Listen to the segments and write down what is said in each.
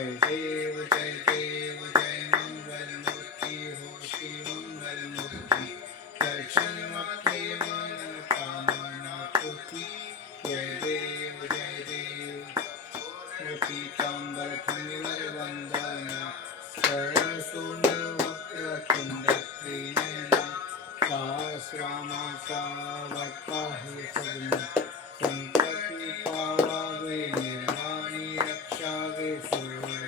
जय देव जय देव जय मंगल मूर्ति हो दर्शन मध्य मन कामना जय देव जय देव पीताम्बर फणिवर वन्दना सरसून वक्रतुण्ड त्रिनयना सहस्रामासा वक्ताहे सगुण संकटि पावावे निर्वाणी रक्षावे सर्वभूत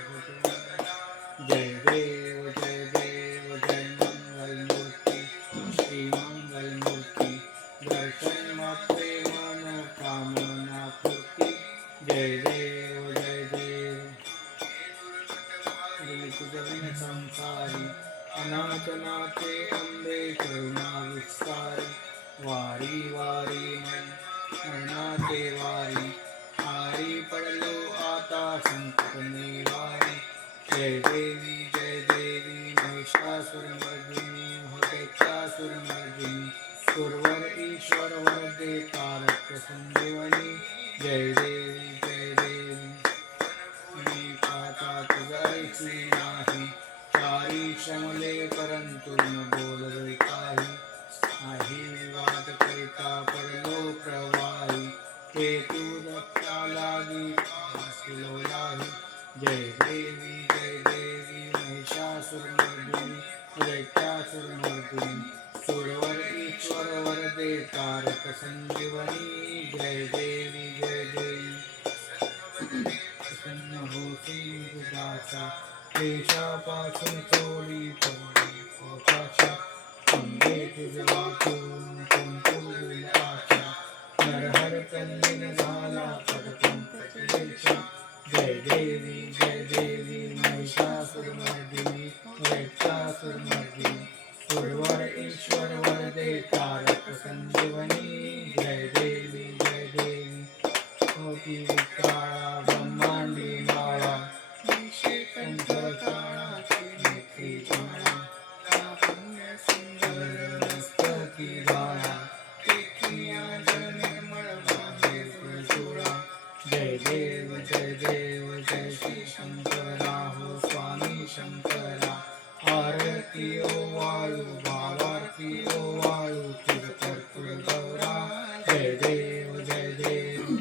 जय देव जय देव संसारी अनाथनाथे अम्बे करुणा विस्तारी वारी वारी मरणाते वारी हारी पडलो आता संकट निवारी जय देवी जय देवी महिषासुरमर्दिनी दैत्यासुरमर्दिनी सुरवर ईश्वर वरदे तारक संजीवनी जय देवी जय देवी प्रसन्न होती उदासा देशापासून चोरी पडली पोटाच्या अंबे तुझे वाचून कुंकुम आशा नरहर कल्लीन झाला पडकंपतीचा जय देवी जय देवी। देव, जय देव, जय श्री शंकरा हो स्वामी शंकरा आरती ओ वाळू भावारती ओ वाळू तुझ कर्पूर गौरा। जय देव जय देव।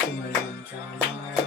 सुमयांच्या माया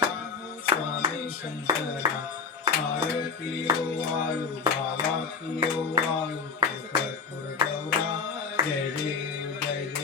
स्वामी शंकरा आरती ओ बाबा की ओ वायू जय जय जय